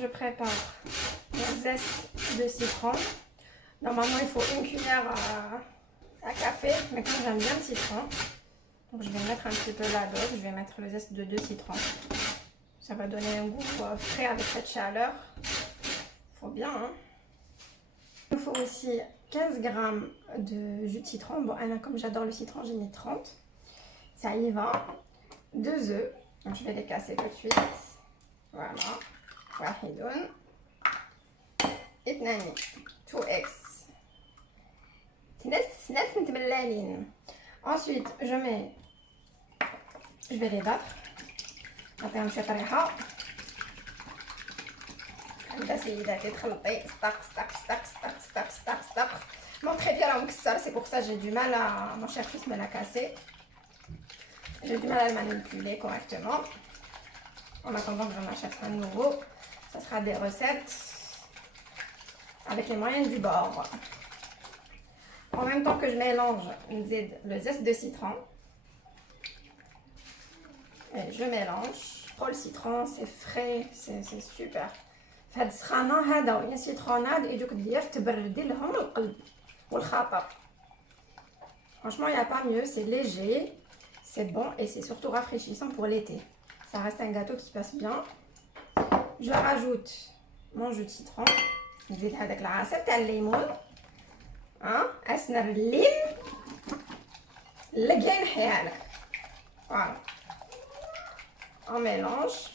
je prépare mon zeste de citron. Normalement, il faut une cuillère à café, mais comme j'aime bien le citron, donc je vais mettre un petit peu la dose. Je vais mettre le zeste de 2 citrons. Ça va donner un goût frais avec cette chaleur. Faut bien, hein. Il faut aussi 15 g de jus de citron. Bon, comme j'adore le citron, j'ai mis 30. Ça y va. 2 œufs. Donc, je vais les casser tout de suite. Voilà. واحد اثنان 2x. ثلاث متبللين. Ensuite, je vais les battre. نعطيهم شويه طريحه. هبدا سيداتي تخلطي سطق سطق سطق سطق سطق سطق سطق. Mon trépied est مكسر, c'est pour ça que j'ai du mal à... Mon cher fils me l'a cassé. J'ai du mal à le manipuler correctement. En attendant que j'en achète un nouveau, ça sera des recettes avec les moyens du bord. En même temps que je mélange le zeste de citron, et je mélange. Oh, le citron, c'est frais, c'est super. في هاد السخانة هذا وين سيتروناد يجوك بزاف تبردي لهم القلب والخاطر. Franchement, il n'y a pas mieux, c'est léger, c'est bon et c'est surtout rafraîchissant pour l'été. Ça reste un gâteau qui passe bien. Je rajoute mon jus de citron. نزيد هذاك العصير تاع الليمون. أسنر الليم لقى نحيالك. Voilà. On mélange.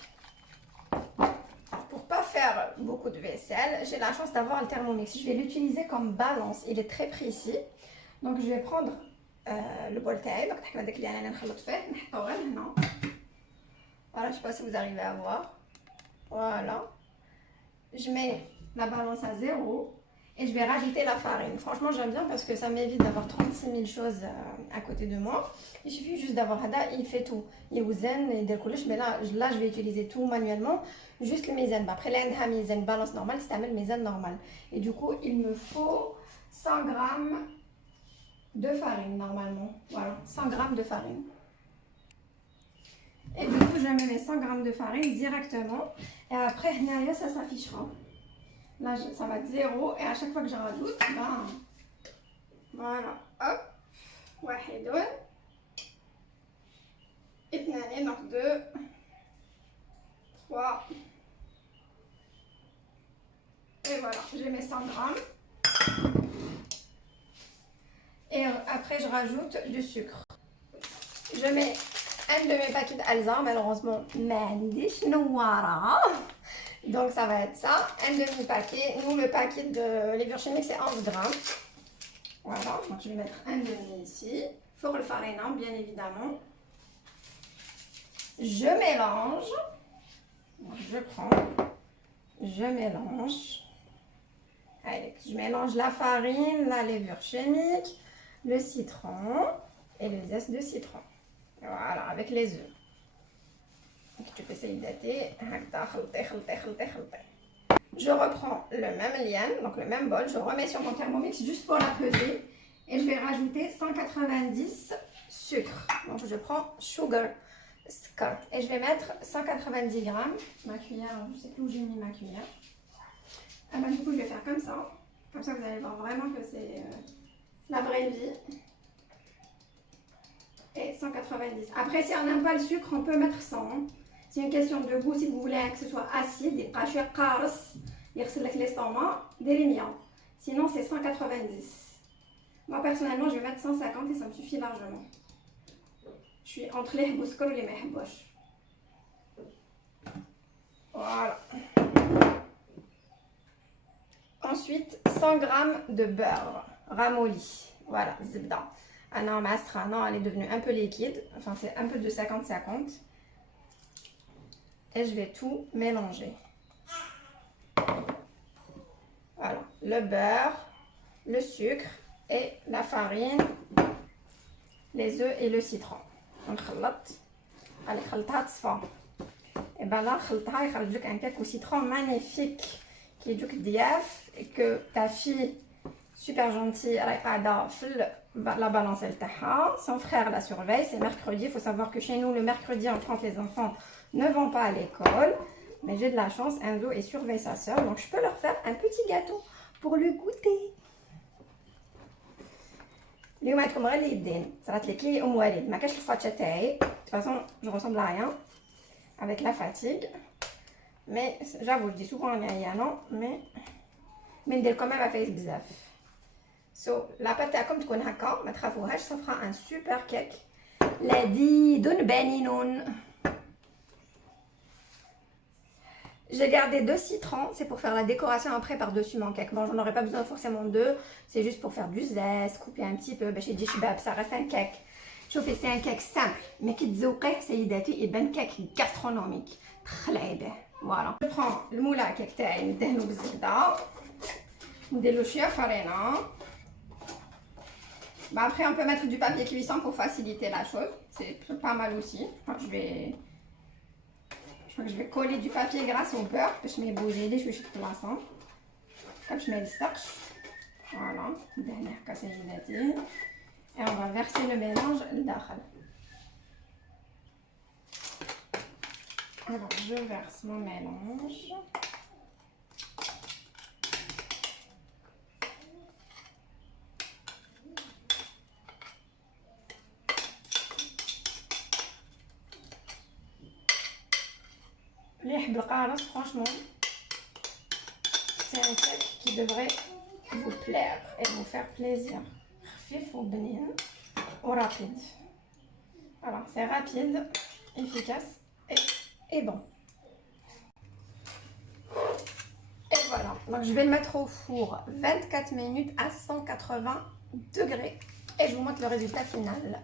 Pour pas faire beaucoup de vaisselle, j'ai la chance d'avoir le Thermomix. Je vais l'utiliser comme balance. Il est très précis. Donc je vais prendre le bol تاعي. Donc نحكي هذاك اللي انا نخلط فيه نحطو غير هنا. Voilà, je sais pas si vous arrivez à voir. Voilà. Je mets la balance à 0 et je vais rajouter la farine. Franchement, j'aime bien parce que ça m'évite d'avoir 36 000 choses à côté de moi. Il suffit juste d'avoir Hada, il fait tout. Il ouzen et décollage, mais là, je vais utiliser tout manuellement. Juste le mizan. Après, l'endha mizan balance normale, c'est un mizan normal. Et du coup, il me faut 100 g de farine normalement. Voilà, 100 g de farine. Et du coup, je mets mes 100 g de farine directement. Et après, ça s'affichera. Là, ça va être 0. Et à chaque fois que je rajoute, ben, voilà. Hop. واحد. اثنان. Donc 2. 3. Et voilà, j'ai mes 100 g. Et après, je rajoute du sucre. Je mets un de mes paquets d'Alza, malheureusement, Mandish Noara. Donc ça va être ça, un demi-paquet. Nous, le paquet de levure chimique, c'est 11 grammes. Voilà, donc je vais mettre un demi ici. Pour le farina, bien évidemment. Je mélange. Donc, je prends. Je mélange. Allez, je mélange la farine, la levure chimique, le citron et le zeste de citron. Voilà, avec les œufs. Tu fais سيداتي هكذا خلطي خلطي خلطي خلطي. Je reprends le même lien, donc le même bol, je remets sur mon Thermomix juste pour la peser et je vais rajouter 190 sucre. Donc je prends sugar scott et je vais mettre 190 grammes. Ma cuillère, je ne sais plus où j'ai mis ma cuillère. Ah ben, du coup je vais faire comme ça vous allez voir vraiment que c'est la vraie vie. Et 190. Après, si on n'aime pas le sucre, on peut mettre 100. Hein. C'est une question de goût. Si vous voulez que ce soit acide, des prachures caras, يغسل l'estomac, des 100. Sinon, c'est 190. Moi, personnellement, je vais mettre 150 et ça me suffit largement. Je suis entre les bouskol et les mehbosh. Voilà. Ensuite, 100 g de beurre ramolli. Voilà, zibda. Ah non, ma astra, non, elle est devenue un peu liquide. Enfin, c'est un peu de 50-50. Et je vais tout mélanger. Voilà, le beurre, le sucre et la farine, les œufs et le citron. On خلط. allez, خلطها تصفى. Et ben là, خلطها يخرج لك un cake au citron magnifique qui est du diaf et que ta fille super gentille راهي قاعده في la balance elle taha. Son frère la surveille, c'est mercredi. Il faut savoir que chez nous, le mercredi en France, les enfants ne vont pas à l'école. Mais j'ai de la chance, Enzo est surveille sa soeur, donc je peux leur faire un petit gâteau pour le goûter. اليوم عندكم غير اليدين صرات لي كي والد ما كاش الفاتشه تاعي. De toute façon je ressemble à rien avec la fatigue, mais j'avoue je dis souvent non mais ندير quand même عفايس بزاف. la pâte تاعكم تكون هكا ما تخافوهاش, ça fera un super cake لذيذ بنين. J'ai gardé 2 citrons, c'est pour faire la décoration après par-dessus mon cake. Bon, j'en aurais pas besoin forcément 2, c'est juste pour faire du zeste, couper un petit peu. J'ai dit, ça reste un cake. Je fais, c'est un cake simple, mais qui تذوقيه سيداتي يبان cake gastronomique. très bien. Voilà. Je prends le moule à cake تاعي ندهنو بالزبدة. نديرلو شوية فرينة. Après, on peut mettre du papier cuisson pour faciliter la chose. C'est pas mal aussi. Je vais coller du papier grâce au beurre باش ما يبوجيليش واش يتبلاصا باش ما يلصقش. Voilà, ندهني هكا سيداتي. Et on va verser le mélange لداخل. Alors je verse mon mélange. Franchement, c'est un cake qui devrait vous plaire et vous faire plaisir. Rapide. Voilà, c'est rapide, efficace et bon. Et voilà, donc je vais le mettre au four 24 minutes à 180 degrés et je vous montre le résultat final.